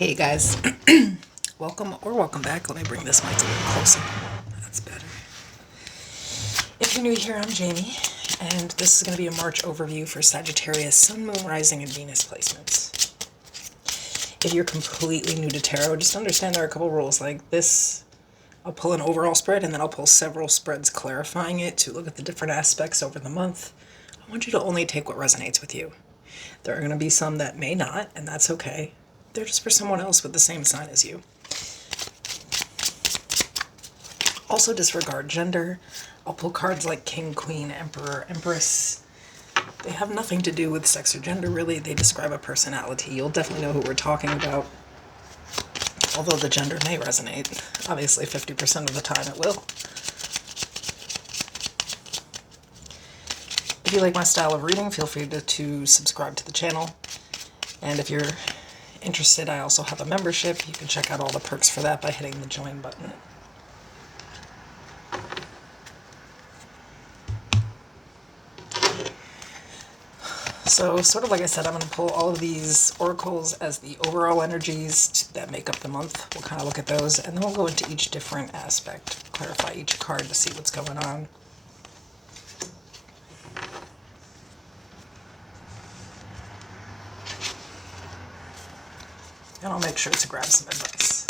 Hey guys, welcome back. Let me bring this mic a little closer. That's better. If you're new here, I'm Jamie, and this is going to be a March overview for Sagittarius, Sun, Moon, Rising, and Venus placements. If you're completely new to tarot, just understand there are a couple rules like this. I'll pull an overall spread, and then I'll pull several spreads clarifying it to look at the different aspects over the month. I want you to only take what resonates with you. There are going to be some that may not, and that's okay. They're just for someone else with the same sign as you. Also disregard gender. I'll pull cards like King, Queen, Emperor, Empress. They have nothing to do with sex or gender, really. They describe a personality. You'll definitely know who we're talking about. Although the gender may resonate. Obviously, 50% of the time it will. If you like my style of reading, feel free to subscribe to the channel. And if you're interested, I also have a membership. You can check out all the perks for that by hitting the join button. So, sort of like I said, I'm going to pull all of these oracles as the overall energies that make up the month. We'll kind of look at those, and then we'll go into each different aspect, clarify each card to see what's going on. And I'll make sure to grab some advice.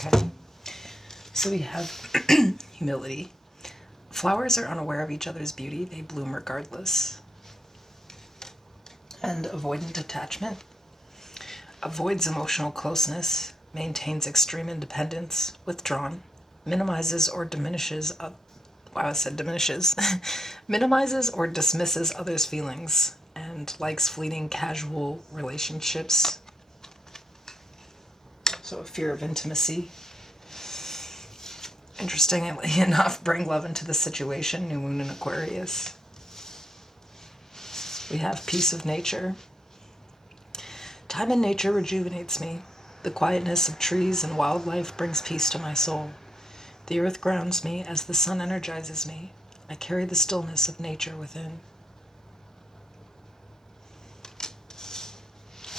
Okay, so we have humility. Flowers are unaware of each other's beauty. They bloom regardless. And avoidant attachment. Avoids emotional closeness. Maintains extreme independence. Withdrawn. Minimizes or diminishes. Diminishes. Minimizes or dismisses others' feelings. And likes fleeting casual relationships. So a fear of intimacy. Interestingly enough, bring love into the situation, new moon in Aquarius. We have peace of nature. Time in nature rejuvenates me. The quietness of trees and wildlife brings peace to my soul. The earth grounds me as the sun energizes me. I carry the stillness of nature within.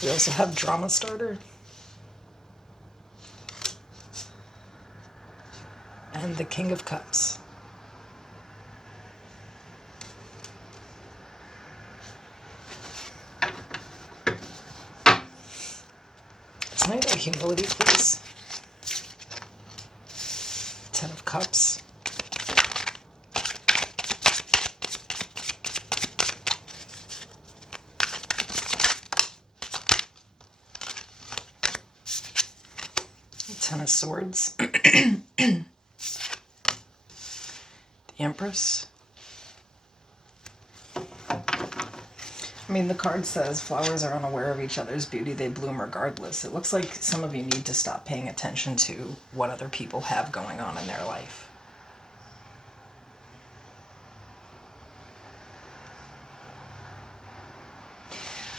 We also have drama starter. And the King of Cups. Tonight, our humility, please. Ten of Cups. Ten of Swords. The Empress. I mean, the card says flowers are unaware of each other's beauty. They bloom regardless. It looks like some of you need to stop paying attention to what other people have going on in their life.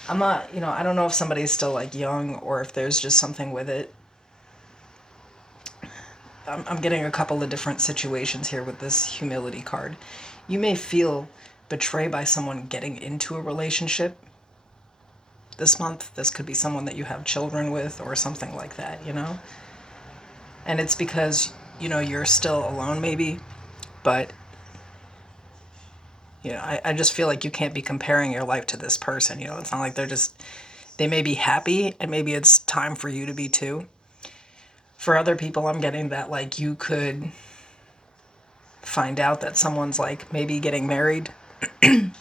I'm not, I don't know if somebody's still like young or if there's just something with it. I'm getting a couple of different situations here with this humility card. You may feel betrayed by someone getting into a relationship this month. This could be someone that you have children with or something like that, And it's because you're still alone maybe, but I just feel like you can't be comparing your life to this person. It's not like they may be happy and maybe it's time for you to be too. For other people, I'm getting that like you could find out that someone's like maybe getting married. And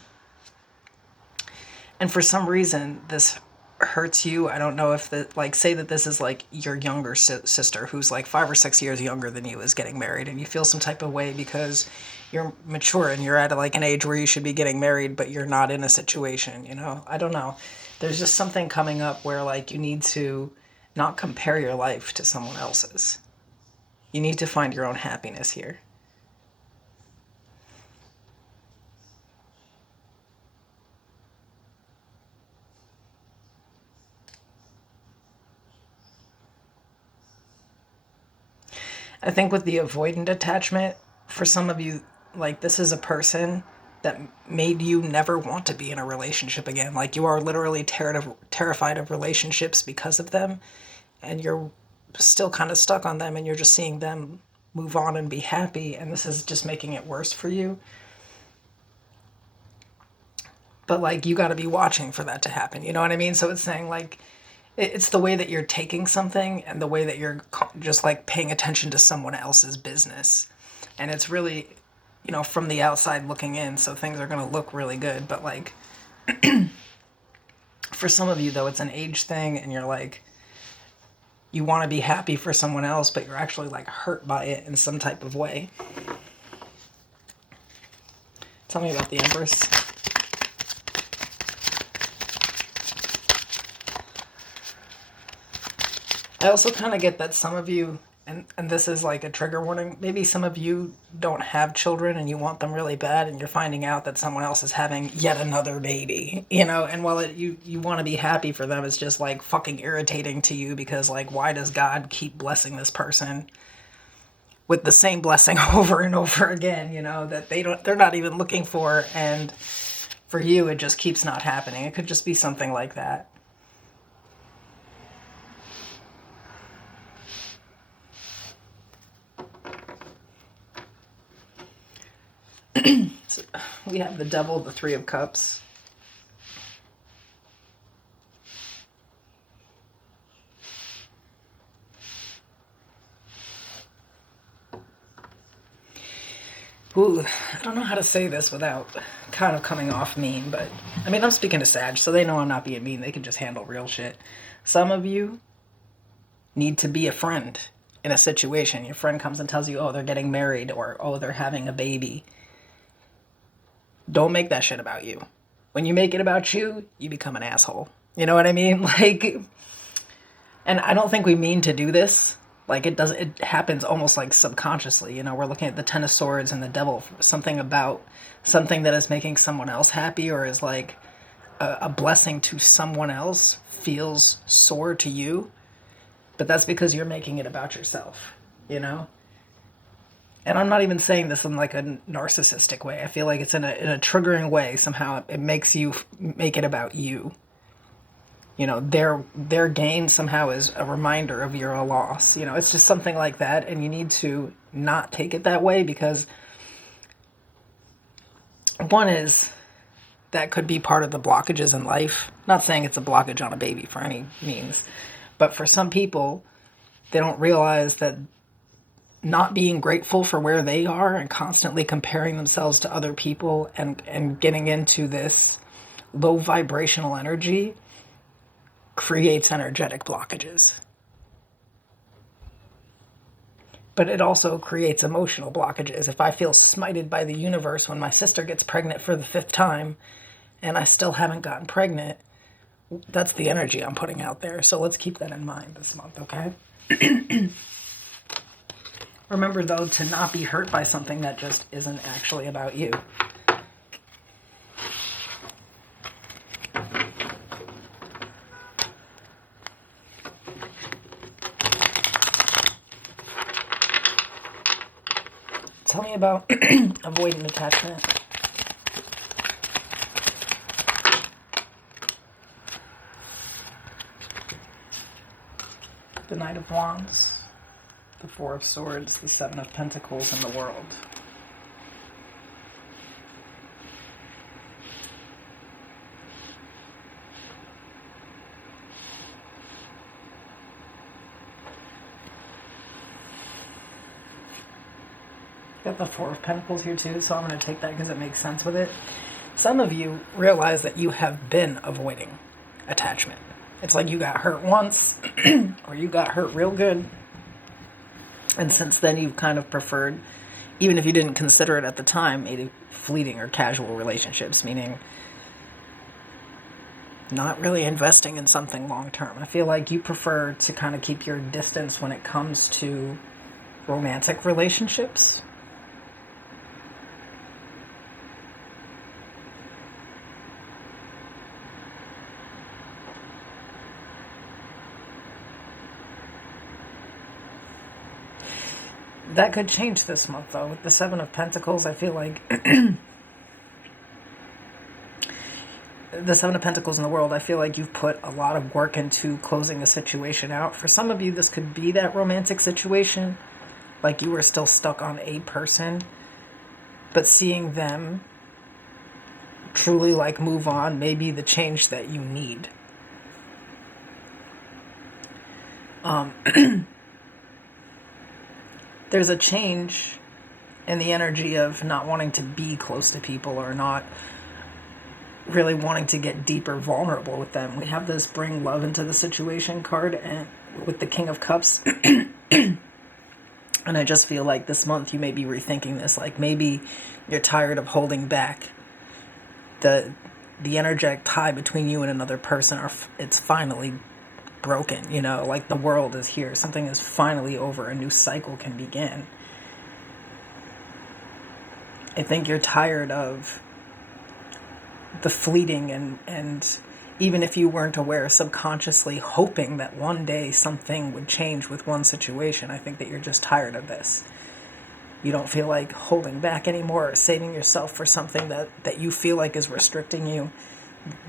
for some reason, this hurts you. I don't know if like, say that this is like your younger sister who's like 5 or 6 years younger than you is getting married, and you feel some type of way because you're mature and you're at like an age where you should be getting married, but you're not in a situation, I don't know. There's just something coming up where like you need to not compare your life to someone else's. You need to find your own happiness here. I think with the avoidant attachment, for some of you, like this is a person that made you never want to be in a relationship again. Like you are literally terrified of relationships because of them, and you're still kind of stuck on them, and you're just seeing them move on and be happy, and this is just making it worse for you. But like you got to be watching for that to happen. You know what I mean? So it's saying like it's the way that you're taking something and the way that you're just like paying attention to someone else's business. And it's really, from the outside looking in, so things are going to look really good. But like, for some of you though, it's an age thing, and you're like, you want to be happy for someone else, but you're actually like hurt by it in some type of way. Tell me about the Empress. I also kind of get that some of you, and this is like a trigger warning, maybe some of you don't have children and you want them really bad, and you're finding out that someone else is having yet another baby, and while you want to be happy for them, it's just like fucking irritating to you because like, why does God keep blessing this person with the same blessing over and over again, that they're not even looking for, and for you, it just keeps not happening. It could just be something like that. So we have the Devil, the Three of Cups. Ooh, I don't know how to say this without kind of coming off mean, but I mean, I'm speaking to Sag, so they know I'm not being mean. They can just handle real shit. Some of you need to be a friend in a situation. Your friend comes and tells you, oh, they're getting married, or oh, they're having a baby. Don't make that shit about you. When you make it about you, you become an asshole. You know what I mean? Like, and I don't think we mean to do this. Like it happens almost like subconsciously. We're looking at the Ten of Swords and the Devil, something about something that is making someone else happy or is like a blessing to someone else feels sore to you. But that's because you're making it about yourself, And I'm not even saying this in like a narcissistic way. I feel like it's in a triggering way. Somehow it makes you make it about you. Their gain somehow is a reminder of your loss. It's just something like that, and you need to not take it that way, because one is that could be part of the blockages in life. Not saying it's a blockage on a baby for any means, but for some people, they don't realize that not being grateful for where they are and constantly comparing themselves to other people and getting into this low vibrational energy creates energetic blockages. But it also creates emotional blockages. If I feel smited by the universe when my sister gets pregnant for the 5th time and I still haven't gotten pregnant, that's the energy I'm putting out there. So let's keep that in mind this month, okay? Remember, though, to not be hurt by something that just isn't actually about you. Tell me about avoidant attachment. The Knight of Wands. The Four of Swords, the Seven of Pentacles, and the World. Got the Four of Pentacles here too, so I'm going to take that because it makes sense with it. Some of you realize that you have been avoiding attachment. It's like you got hurt once, or you got hurt real good. And since then, you've kind of preferred, even if you didn't consider it at the time, maybe fleeting or casual relationships, meaning not really investing in something long term. I feel like you prefer to kind of keep your distance when it comes to romantic relationships. That could change this month, though. With the Seven of Pentacles, I feel like the Seven of Pentacles in the World, I feel like you've put a lot of work into closing a situation out. For some of you, this could be that romantic situation, like you were still stuck on a person, but seeing them truly like move on may be the change that you need. There's a change in the energy of not wanting to be close to people or not really wanting to get deeper vulnerable with them. We have this bring love into the situation card and with the King of Cups. And I just feel like this month you may be rethinking this. Like maybe you're tired of holding back the energetic tie between you and another person, or it's finally broken, you know, like the world is here. Something is finally over. A new cycle can begin. I think you're tired of the fleeting and even if you weren't aware, subconsciously hoping that one day something would change with one situation. I think that you're just tired of this. You don't feel like holding back anymore or saving yourself for something that you feel like is restricting you.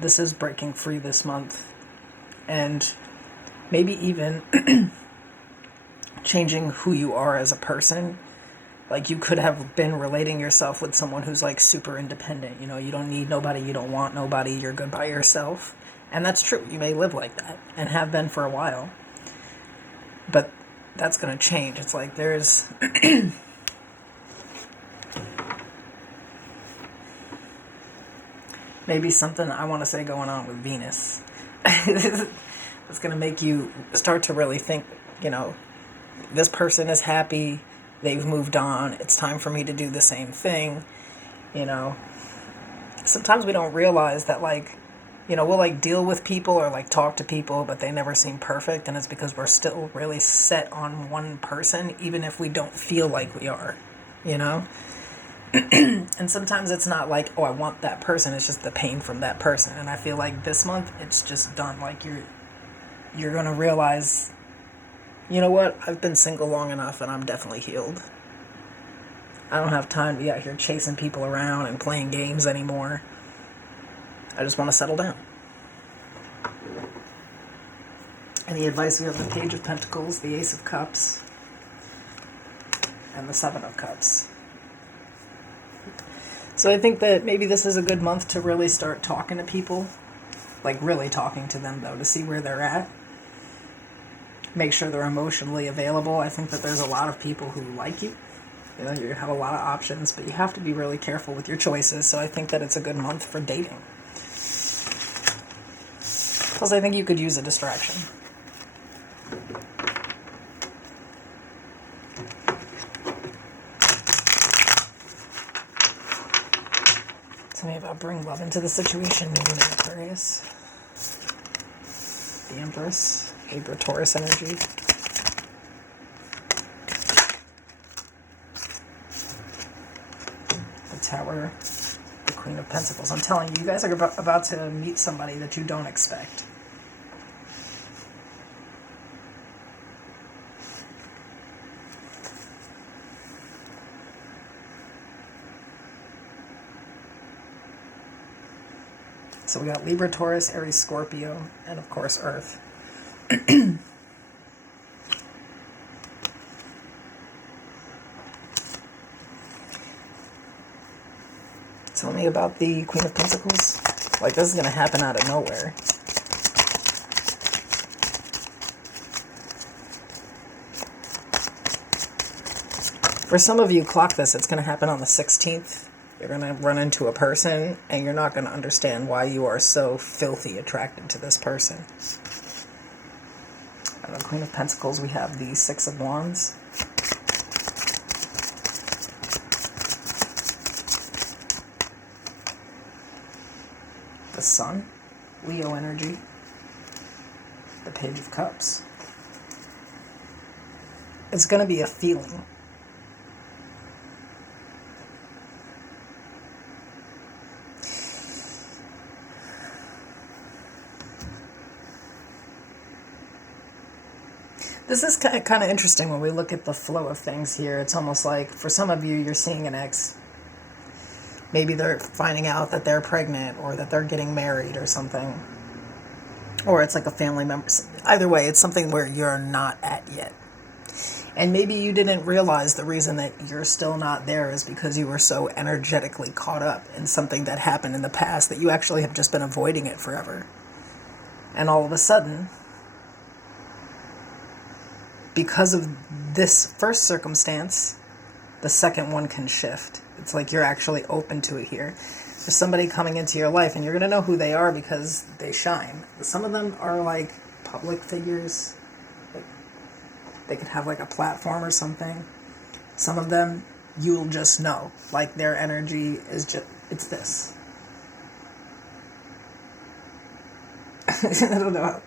This is breaking free this month. And maybe even changing who you are as a person. Like you could have been relating yourself with someone who's like super independent. You know, you don't need nobody, you don't want nobody, you're good by yourself. And that's true. You may live like that and have been for a while. But that's going to change. It's like there's maybe something, I want to say, going on with Venus. It's going to make you start to really think, you know, this person is happy, they've moved on, it's time for me to do the same thing, you know. Sometimes we don't realize that, like, you know, we'll like deal with people or like talk to people, but they never seem perfect, and it's because we're still really set on one person, even if we don't feel like we are, you know. And sometimes it's not like, oh, I want that person, it's just the pain from that person. And I feel like this month it's just done. Like you're gonna realize, you know what, I've been single long enough and I'm definitely healed. I don't have time to be out here chasing people around and playing games anymore. I just want to settle down. And the advice, we have the Page of Pentacles, the Ace of Cups, and the Seven of Cups. So I think that maybe this is a good month to really start talking to people. Like really talking to them, though, to see where they're at. Make sure they're emotionally available. I think that there's a lot of people who like you. You know, you have a lot of options, but you have to be really careful with your choices. So I think that it's a good month for dating. Plus, I think you could use a distraction. Tell me about bring love into the situation, maybe the Aquarius. The Empress, Libra, Taurus energy. The Tower, the Queen of Pentacles. I'm telling you, you guys are about to meet somebody that you don't expect. So we got Libra, Taurus, Aries, Scorpio, and of course Earth. Tell me about the Queen of Pentacles. Like, this is going to happen out of nowhere. For some of you, clock this. It's going to happen on the 16th. You're going to run into a person, and you're not going to understand why you are so filthy attracted to this person. On the Queen of Pentacles, we have the Six of Wands. The Sun, Leo energy. The Page of Cups. It's going to be a feeling. This is kind of interesting when we look at the flow of things here. It's almost like, for some of you, you're seeing an ex. Maybe they're finding out that they're pregnant or that they're getting married or something. Or it's like a family member. Either way, it's something where you're not at yet. And maybe you didn't realize the reason that you're still not there is because you were so energetically caught up in something that happened in the past that you actually have just been avoiding it forever. And all of a sudden, because of this first circumstance, the second one can shift. It's like you're actually open to it here. There's somebody coming into your life, and you're going to know who they are because they shine. Some of them are like public figures. They could have like a platform or something. Some of them, you'll just know. Like, their energy is just, it's this. I don't know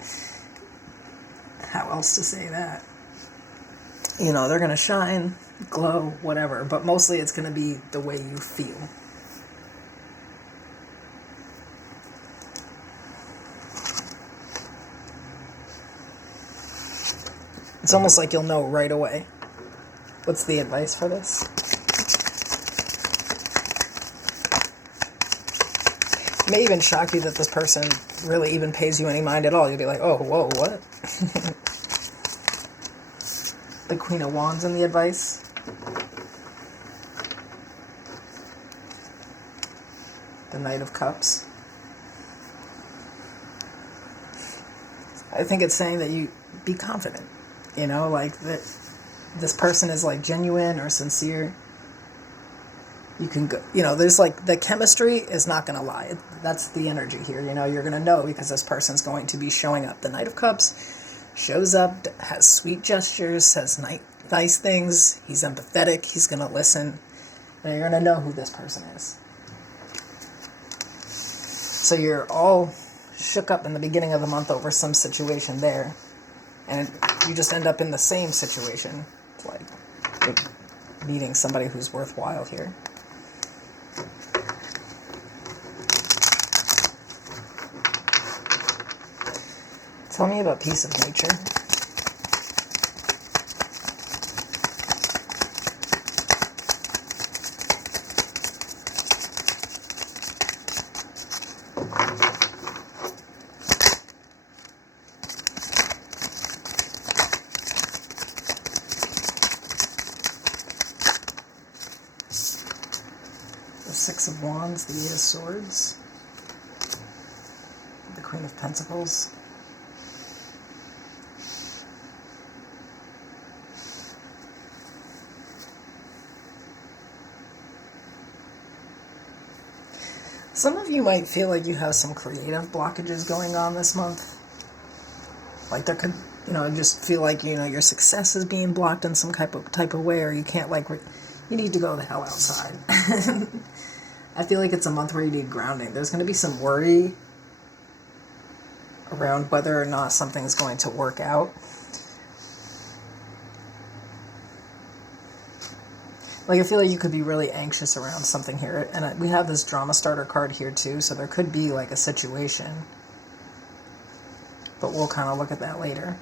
how else to say that. You know, they're going to shine, glow, whatever. But mostly it's going to be the way you feel. It's almost like you'll know right away. What's the advice for this? It may even shock you that this person really even pays you any mind at all. You'll be like, oh, whoa, what? The Queen of Wands in the advice. The Knight of Cups. I think it's saying that you be confident. You know, like that this person is like genuine or sincere. You can go, you know, there's like the chemistry is not going to lie. That's the energy here. You know, you're going to know because this person's going to be showing up. The Knight of Cups shows up, has sweet gestures, says nice things. He's empathetic. He's going to listen. And you're going to know who this person is. So you're all shook up in the beginning of the month over some situation there. And you just end up in the same situation. It's like you're meeting somebody who's worthwhile here. Tell me about peace of nature. The Six of Wands, the Eight of Swords, the Queen of Pentacles. Some of you might feel like you have some creative blockages going on this month. Like there could, you know, just feel like, you know, your success is being blocked in some type of way, or you can't like, you need to go the hell outside. I feel like it's a month where you need grounding. There's going to be some worry around whether or not something's going to work out. Like, I feel like you could be really anxious around something here. And we have this drama starter card here, too. So there could be, like, a situation. But we'll kind of look at that later.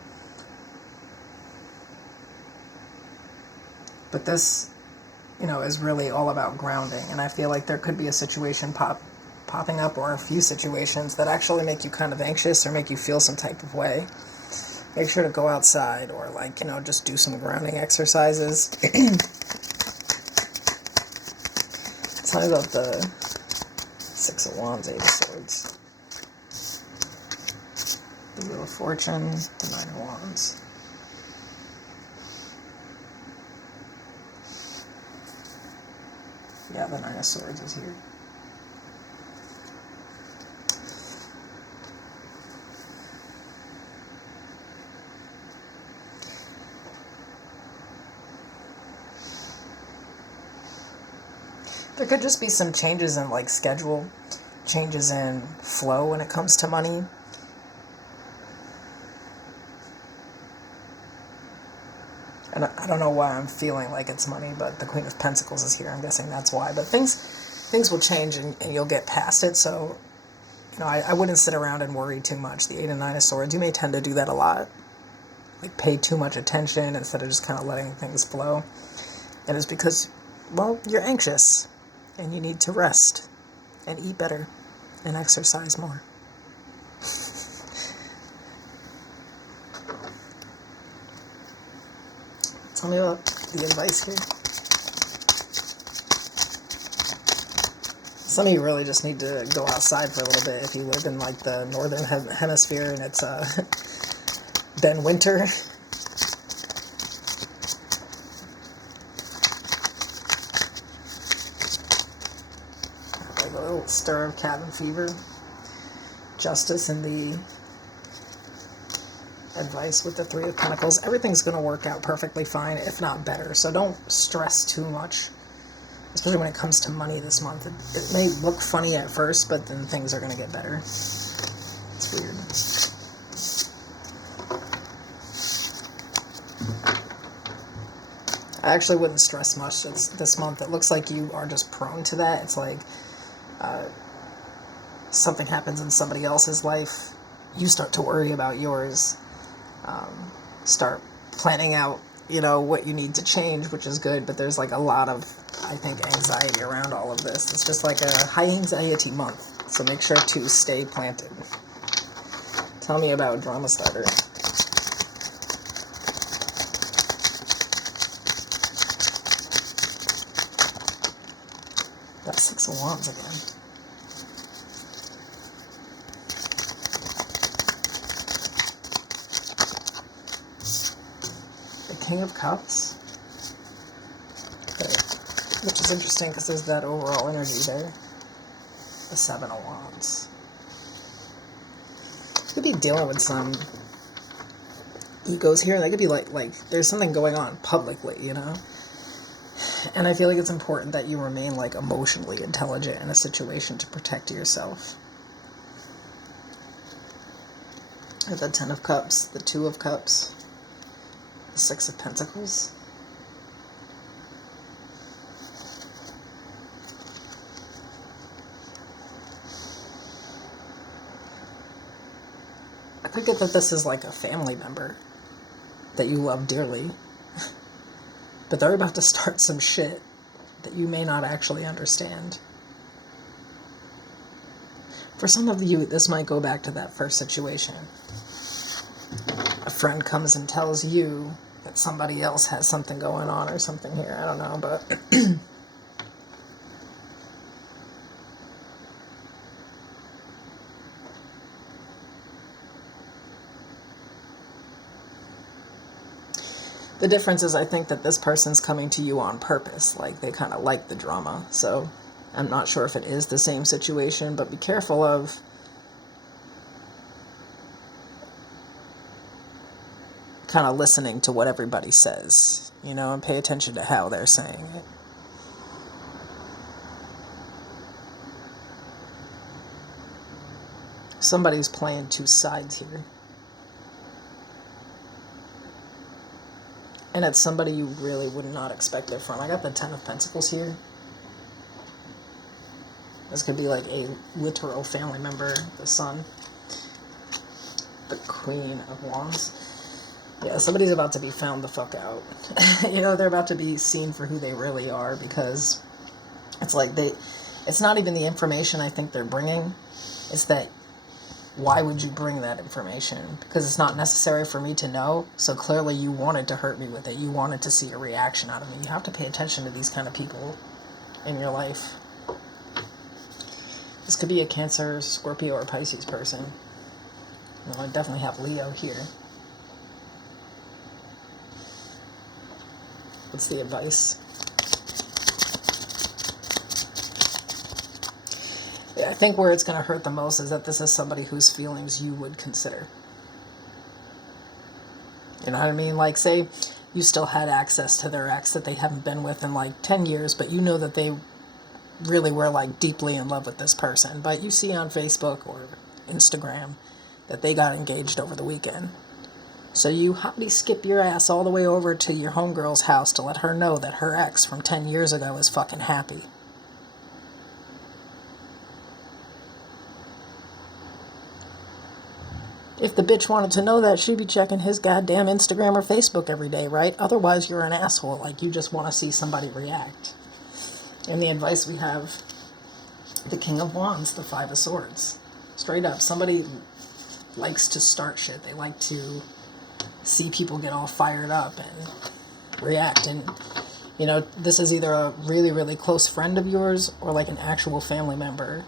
But this, you know, is really all about grounding. And I feel like there could be a situation popping up, or a few situations that actually make you kind of anxious or make you feel some type of way. Make sure to go outside or, like, you know, just do some grounding exercises. Tell me about the Six of Wands, Eight of Swords. The Wheel of Fortune, the Nine of Wands. Yeah, the Nine of Swords is here. There could just be some changes in like schedule, changes in flow when it comes to money. And I don't know why I'm feeling like it's money, but the Queen of Pentacles is here. I'm guessing that's why. But things will change and you'll get past it. So, you know, I wouldn't sit around and worry too much. The Eight and Nine of Swords, you may tend to do that a lot. Like pay too much attention instead of just kind of letting things flow. And it's because, well, you're anxious. And you need to rest and eat better and exercise more. Tell me about the advice here. Some of you really just need to go outside for a little bit if you live in like the northern hemisphere and it's been winter. Like a little stir of cabin fever. Justice in the advice with the Three of Pentacles. Everything's going to work out perfectly fine, if not better. So don't stress too much, especially when it comes to money this month. It may look funny at first, but then things are going to get better. It's weird. I actually wouldn't stress much this month. It looks like you are just prone to that. It's like something happens in somebody else's life. You start to worry about yours. Start planning out, you know, what you need to change, which is good, but there's like a lot of, I think, anxiety around all of this. It's just like a high anxiety month, so make sure to stay planted. Tell me about drama starter. That Six of Wands again. King of Cups, which is interesting because there's that overall energy there. The Seven of Wands. You could be dealing with some egos here. They could be like there's something going on publicly, you know? And I feel like it's important that you remain like emotionally intelligent in a situation to protect yourself. The Ten of Cups, the Two of Cups. The Six of Pentacles. I could get that this is like a family member that you love dearly, but they're about to start some shit that you may not actually understand. For some of you, this might go back to that first situation. A friend comes and tells you that somebody else has something going on or something here. I don't know, but the difference is I think that this person's coming to you on purpose. Like they kind of like the drama. So I'm not sure if it is the same situation, but be careful of kind of listening to what everybody says, you know, and pay attention to how they're saying it. Somebody's playing two sides here. And it's somebody you really would not expect it from. I got the Ten of Pentacles here. This could be like a literal family member, the Sun. The Queen of Wands. Yeah, somebody's about to be found the fuck out. You know, they're about to be seen for who they really are, because it's like it's not even the information I think they're bringing. It's that, why would you bring that information? Because it's not necessary for me to know. So clearly you wanted to hurt me with it. You wanted to see a reaction out of me. You have to pay attention to these kind of people in your life. This could be a Cancer, Scorpio, or Pisces person. Well, I definitely have Leo here. What's the advice? I think where it's going to hurt the most is that this is somebody whose feelings you would consider. You know what I mean? Like, say you still had access to their ex that they haven't been with in like 10 years, but you know that they really were like deeply in love with this person. But you see on Facebook or Instagram that they got engaged over the weekend. So you hoppity skip your ass all the way over to your homegirl's house to let her know that her ex from 10 years ago is fucking happy. If the bitch wanted to know that, she'd be checking his goddamn Instagram or Facebook every day, right? Otherwise, you're an asshole. Like, you just want to see somebody react. And the advice we have, the King of Wands, the Five of Swords. Straight up, somebody likes to start shit. They like to see people get all fired up and react. And, you know, this is either a really, really close friend of yours or like an actual family member.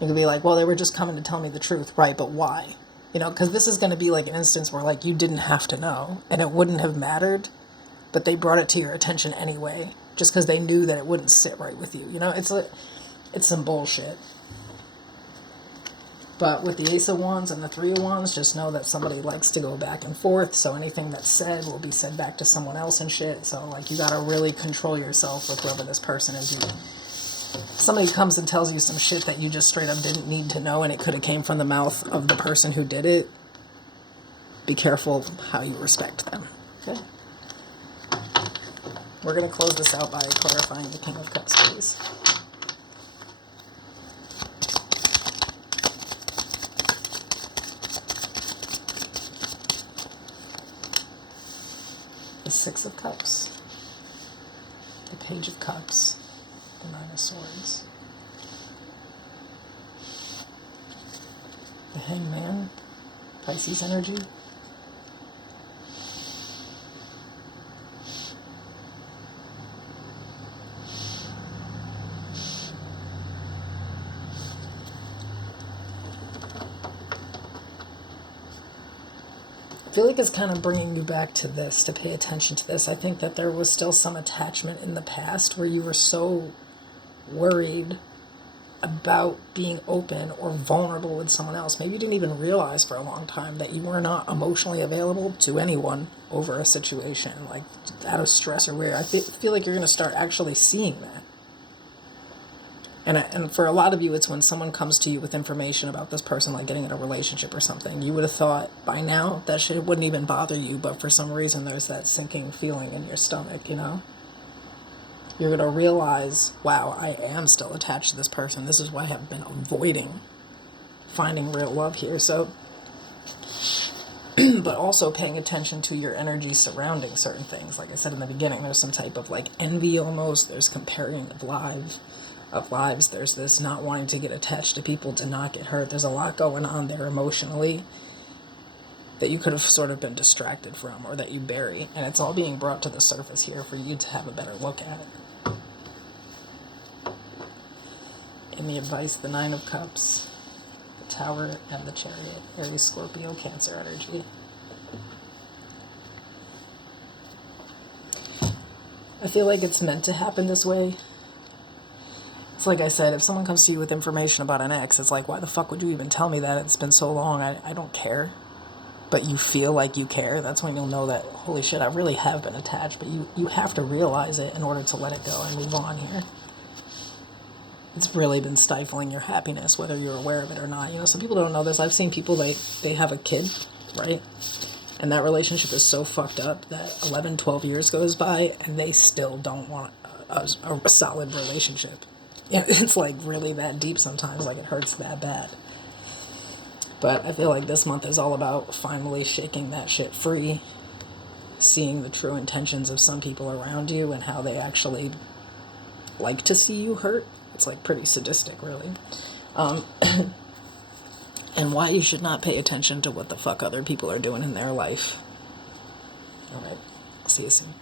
You could be like, well, they were just coming to tell me the truth. Right, but why? You know, because this is going to be like an instance where, like, you didn't have to know, and it wouldn't have mattered, but they brought it to your attention anyway, just because they knew that it wouldn't sit right with you. You know, it's some bullshit. But with the Ace of Wands and the Three of Wands, just know that somebody likes to go back and forth, so anything that's said will be said back to someone else and shit. So, like, you got to really control yourself with whoever this person is. Somebody comes and tells you some shit that you just straight up didn't need to know, and it could have came from the mouth of the person who did it. Be careful how you respect them. Okay? We're going to close this out by clarifying the King of Cups, please. The Six of Cups. The Page of Cups. The Nine of Swords. The Hangman. Pisces energy. I feel like it's kind of bringing you back to this, to pay attention to this. I think that there was still some attachment in the past where you were so worried about being open or vulnerable with someone else. Maybe you didn't even realize for a long time that you were not emotionally available to anyone over a situation, like out of stress or weird. I feel like you're going to start actually seeing that. And for a lot of you, it's when someone comes to you with information about this person, like getting in a relationship or something. You would have thought by now that shit wouldn't even bother you, but for some reason there's that sinking feeling in your stomach, you know? You're going to realize, wow, I am still attached to this person. This is why I have been avoiding finding real love here. So, but also paying attention to your energy surrounding certain things. Like I said in the beginning, there's some type of like envy almost. There's comparing of lives. There's this not wanting to get attached to people to not get hurt. There's a lot going on there emotionally that you could have sort of been distracted from or that you bury. And it's all being brought to the surface here for you to have a better look at it. In the advice, the Nine of Cups, the Tower, and the Chariot. Aries, Scorpio, Cancer energy. I feel like it's meant to happen this way. It's like I said, if someone comes to you with information about an ex, it's like, why the fuck would you even tell me that? It's been so long, I don't care. But you feel like you care. That's when you'll know that, holy shit, I really have been attached. But you have to realize it in order to let it go and move on here. It's really been stifling your happiness, whether you're aware of it or not. You know, some people don't know this. I've seen people, they have a kid, right? And that relationship is so fucked up that 11, 12 years goes by and they still don't want a solid relationship. Yeah, it's like really that deep sometimes, like it hurts that bad. But I feel like this month is all about finally shaking that shit free, seeing the true intentions of some people around you and how they actually like to see you hurt. It's like pretty sadistic, really. And why you should not pay attention to what the fuck other people are doing in their life. All right, see you soon.